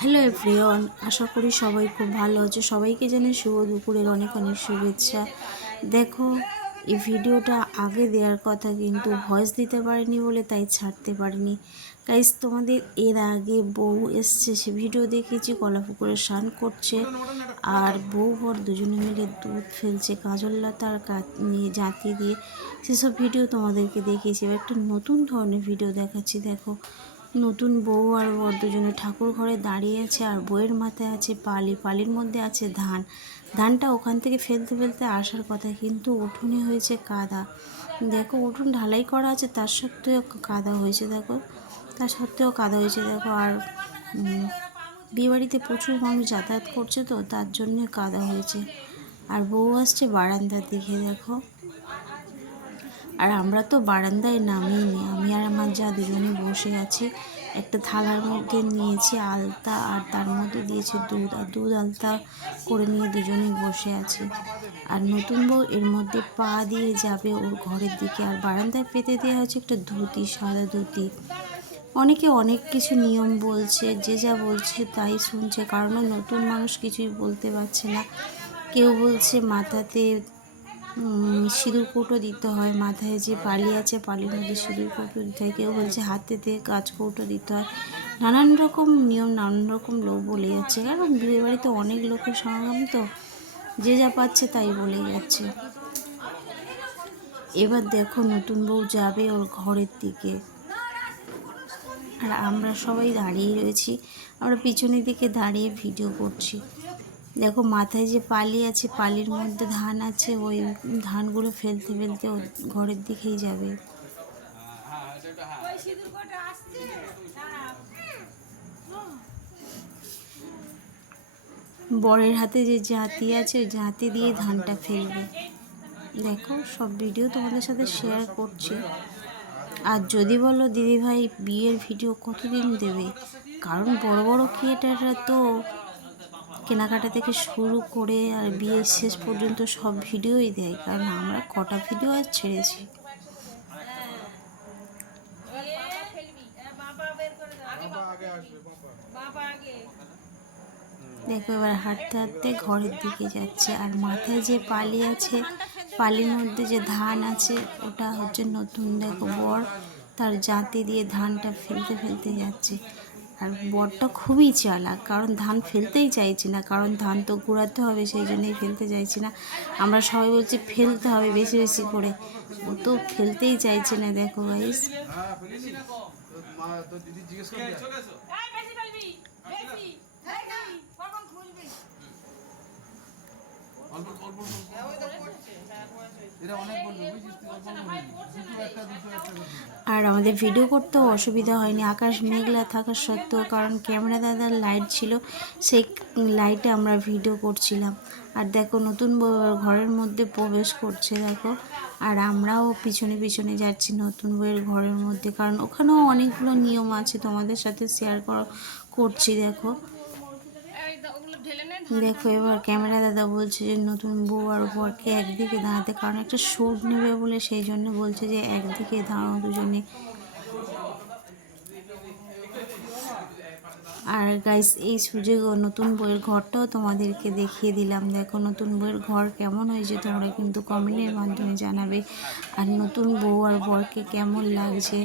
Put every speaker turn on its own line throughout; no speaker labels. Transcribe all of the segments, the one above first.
Hello everyone আশা করি সবাই খুব ভালো আছে। সবাইকে জানাই শুভ দুপুরের অনেক অনেক শুভেচ্ছা। দেখো, এই ভিডিওটা আগে দেওয়ার কথা কিন্তু ভয়েস দিতে পারিনি বলে তাই ছাড়তে পারিনি। গাইস তোমাদের এর আগে বউ এসছে, সে ভিডিও দেখেছি কলা পুকুরে স্নান করছে। আর বউ বর দুজনে মিলে দুধ ফেলছে কাজললতা আর কা- নিয়ে জাতি দিয়ে। সেসব ভিডিও তোমাদেরকে দেখিয়েছি। এবার একটা নতুন ধরনের ভিডিও দেখাচ্ছি। দেখো নতুন বউ আর বর দুজনে ঠাকুর ঘরে দাঁড়িয়ে আছে আর বইয়ের মাথায় আছে পালি। পালির মধ্যে আছে ধান। ধানটা ওখান থেকে ফেলতে ফেলতে আসার কথা, কিন্তু উঠোনে হয়েছে কাদা। দেখো, উঠোন ঢালাই করা আছে, তার সত্ত্বেও কাদা হয়েছে, দেখো। তার সত্ত্বেও কাদা হয়েছে, দেখো। আর বিয়েবাড়িতে প্রচুর মানুষ যাতায়াত করছে তো, তার জন্যে কাদা হয়েছে। আর বউ আসছে বারান্দার দিকে, দেখো। আর আমরা তো বারান্দায় নামিনি। আমি আর আমার যা দুজনে বসে আছি, একটা থালার মধ্যে নিয়েছি আলতা আর তার মধ্যে দিয়েছি দুধ। আর দুধ আলতা করে নিয়ে দুজনেই বসে আছি। আর নতুন বউ এর মধ্যে পা দিয়ে যাবে ওর ঘরের দিকে। আর বারান্দায় পেতে দেওয়া হচ্ছে একটা ধুতি, সাদা ধুতি। অনেকে অনেক কিছু নিয়ম বলছে, যে যা বলছে তাই শুনছে। কারণ নতুন মানুষ কিছুই বলতে পারছে না। কেউ বলছে মাথাতে সিঁদুর কৌটো দিতে হয়, মাথায় যে পালি আছে পালির মধ্যে সিঁদুর কৌটো দিতে হয়। কেউ বলছে হাতেতে কাজ কৌটো দিতে হয়। নানান রকম নিয়ম, নানান রকম লোক বলে যাচ্ছে। কারণ বিয়ে বাড়িতে অনেক লোকের সমাগম তো, যে যা পাচ্ছে তাই বলে যাচ্ছে। এবার দেখো নতুন বউ যাবে ওর ঘরের দিকে। আর আমরা সবাই দাঁড়িয়ে রয়েছি। আমরা পিছনের দিকে দাঁড়িয়ে ভিডিও করছি। দেখো মাথায় যে পালি আছে, পালির মধ্যে ধান আছে, ওই ধানগুলো ফেলতে ফেলতে ঘরের দিকেই যাবে। বরের হাতে যে জাতি আছে, ওই জাতি দিয়ে ধানটা ফেলবে। দেখো, সব ভিডিও তোমাদের সাথে শেয়ার করছি। আর যদি বলো, দিদিভাই বিয়ের ভিডিও কতদিন দেবে? কারণ বড় বড় ক্রিয়েটাররা তো কেনাকাটা থেকে শুরু করে আর বিয়ের শেষ পর্যন্ত সব ভিডিওই দেয়, কারণ আমরা কটা ভিডিও আর ছেড়েছি। দেখো এবার হাঁটতে হাঁটতে ঘরের দিকে যাচ্ছে, আর মাথায় যে পালি আছে, পালির মধ্যে যে ধান আছে, ওটা হচ্ছে নতুন, দেখো বর তার জাতি দিয়ে ধানটা ফেলতে ফেলতে যাচ্ছে। আর বরটা খুবই চালাক, কারণ ধান ফেলতেই চাইছি না, কারণ ধান তো কুড়াতে হবে সেই জন্যই ফেলতে চাইছি না। আমরা সবাই বলছি, ফেলতে হবে বেশি বেশি করে। ও তো ফেলতেই চাইছে না, দেখো গাইস আর আমাদের ভিডিও করতেও অসুবিধা হয়নি। আকাশ মেঘলা থাকা সত্ত্বেও কারণ ক্যামেরা দাদার লাইট ছিল সেই লাইটে আমরা ভিডিও করছিলাম। আর দেখো নতুন বউ ঘরের মধ্যে প্রবেশ করছে দেখো। আর আমরাও পিছনে পিছনে যাচ্ছি নতুন বউয়ের ঘরের মধ্যে কারণ ওখানেও অনেকগুলো নিয়ম আছে তোমাদের সাথে শেয়ার করছি দেখো। দেখো এবার ক্যামেরা দাদা বলছে যে নতুন বউ আর বরকে একদিকে দাঁড়াতে, কারণ একটা শ্যুট নেবে বলে সেই জন্য বলছে যে একদিকে দাঁড়াও দুজনে। আর গাইস এই সুযোগ নতুন বইয়ের ঘরটাও তোমাদেরকে দেখিয়ে দিলাম। দেখো নতুন বইয়ের ঘর কেমন হয়েছে তোমরা কিন্তু কমেন্টের মাধ্যমে জানাবে। আর নতুন বউ আর বরকে কেমন লাগছে?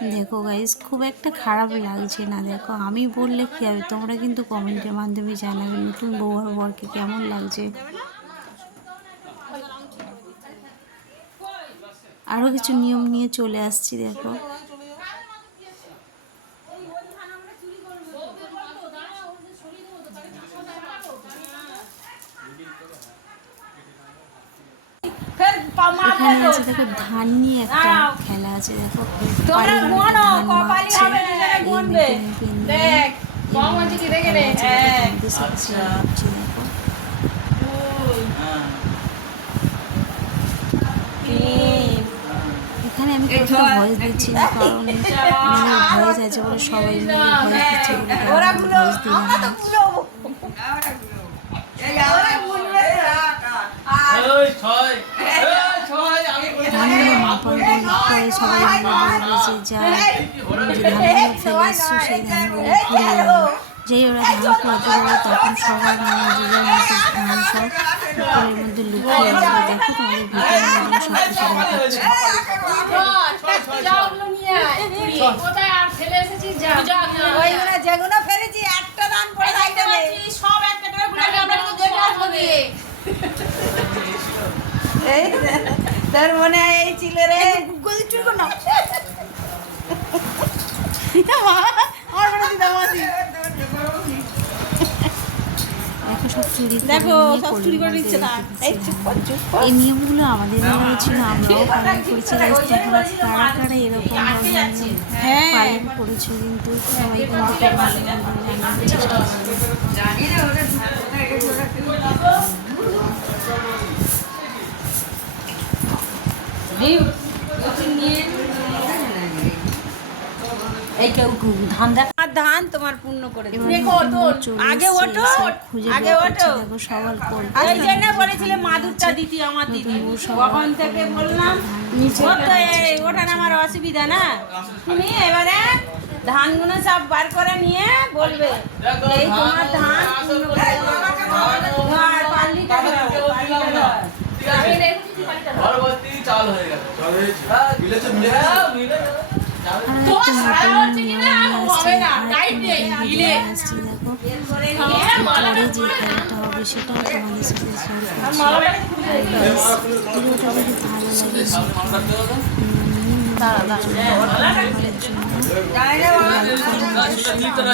দেখো গাইজ খুব একটা খারাপ লাগছে না, দেখো। আমি বললে কী হবে? তোমরা কিন্তু কমেন্টের মাধ্যমে জানাবে নতুন বউ আর বরকে কেমন লাগছে। আরও কিছু নিয়ম নিয়ে চলে আসছি, দেখো। এখানে আছে দেখো ধান নিয়ে একটা খেলা আছে দেখো।
দুই
এখানে আমি
ছয়,
ভয়েস দিচ্ছি না কারণ আমাদের ভয়েস আছে বলে সবাই মিলে ভয়েস দিচ্ছে বলে দিলাম
আমরা
না।
তো গুলো এই ওরা গুনবে আর
ওই ছয় এই ছয় আমি বলি
ধানগুলো মাপার পরে সবাই মিলে বলবে যে যা যে ধানগুলো ফেলে এসছো সেই ধানগুলো আনো যেই ওরা ধান করতে যাবে তখন সবার মানে যে যার মতো ধান সব পুকুরের মধ্যে লুকিয়ে আসবে দেখো তোমাদের ভিডিওর মধ্যে সব কিছু দেখাচ্ছে
যেগুলো ফেলেছি একটা দান
সব একটা করে ঘুরে আমরা
এই তোর মনে হয় এই ছিল রে। গদি চুর কর না। আমার মনে দিদা মাদি
দেখো সব চুরি করে
নিচ্ছে না। এই
নিয়মগুলো আমাদের ছিল আমরাও পালন করেছি তোমরা কারা কারা এরকম
হ্যাঁ।
পালন করেছ কিন্তু সবাই কিন্তু
ধান দেখ আর ধান তোমার পূর্ণ করে দেখো
নতুন
আগে
এসেছে, সব
আগে
বের করছে,
ওঠো
দেখো সবার
এই জন্য বলেছিলে মাদুরটা দিতি আমার দিদি। কখন থেকে বললাম ওঠান আমার অসুবিধা না। তুমি এবারে ধানগুলো সব বার করে নিয়ে বলবে এই তোমার ধান পূর্ণ করে
চাল হয়ে গেল
মিলেছে
হ্যাঁ, মিলে। চাল হয়ে গেল।
তোমার সারা হচ্ছে কি না হবে না টাইট নেই হিলে
দেখো
এরপরে
হ্যাঁ,
পরে যে খেলাটা হবে সেটাও তোমাদের সাথে শেয়ার করছি ভিডিওটা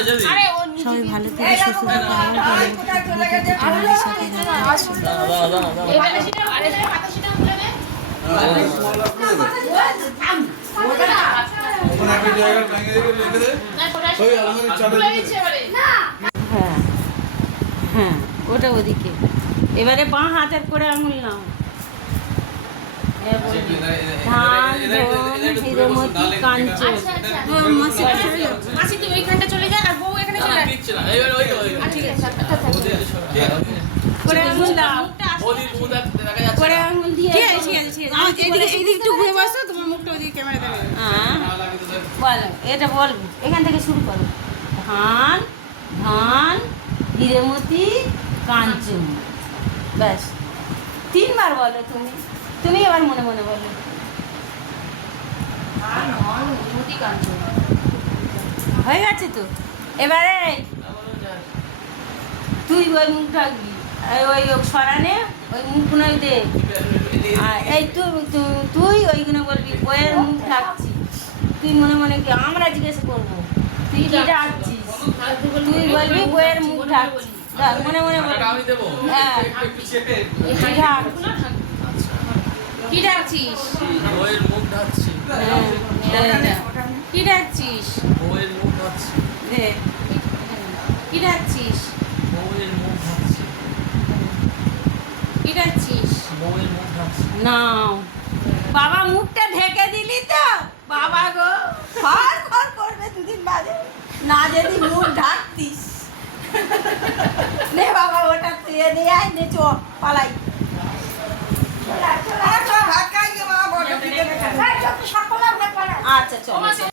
যদি ভালো লাগে
সেটা
সবাই ভালো করে সুস্থ থাকো সাথে
হ্যাঁ হ্যাঁ ওটা ওদিকে এবারে বাঁ হাতের করে আঙুল নাও ধান ধন হিরমতি কাঞ্চন
আচ্ছা আচ্ছা মাসি তুই ওইখানটা চলে যা আর বউ এখানে
না,
চলে
না,
আয়
দিচ্ছে না। এইবার ওই তো, ওই তো।
ঠিক আছে আচ্ছা আচ্ছা।
হ্যাঁ।
করে আঙুল দাও
মুখটা আসে
ওদিক মুখ দেখ- দেখা যাচ্ছে
করে
না।
আঙুল দিয়ে হ্যাঁ
না লাগে তো দেখ।
বলো এটা বলব এখান থেকে শুরু করো। ধান ধান হিরেমতি কাঞ্চন। ব্যাস। তিনবার বলো তুমি। তুমি এবার মনে মনে বলো। হয়ে গেছে তো? এবারে। তুই ওই মুখ ঢাকবি ওই সরানে ওই মুখগুলো দে। এই তুই তুই ওইগুলো বলবি বইয়ের মুখ ঢাকছি তুই মনে মনে কি আমরা জিজ্ঞেস করব? তুই কি ডাকছিস? তুই বলবি বইয়ের মুখ মনে মনে হ্যাঁ।
কি ডাকছিস?
বউয়ের মুখ।
হ্যাঁ।
কি ডাকছিস?
মুখ ঢাকছি।
দে
কি ডাকছিস?
বউয়ের মুখ।
কি ডাকছিস?
বউয়ের মুখ ঢাকছি।
নাও। বাবা মুখটা ঢেকে দিলি তো? বাবা গো। না যদি মুখ ঢাকতিস। নে বাবা ওটা তুই নিয়ে আয় নে চো পালাই। আচ্ছা চলো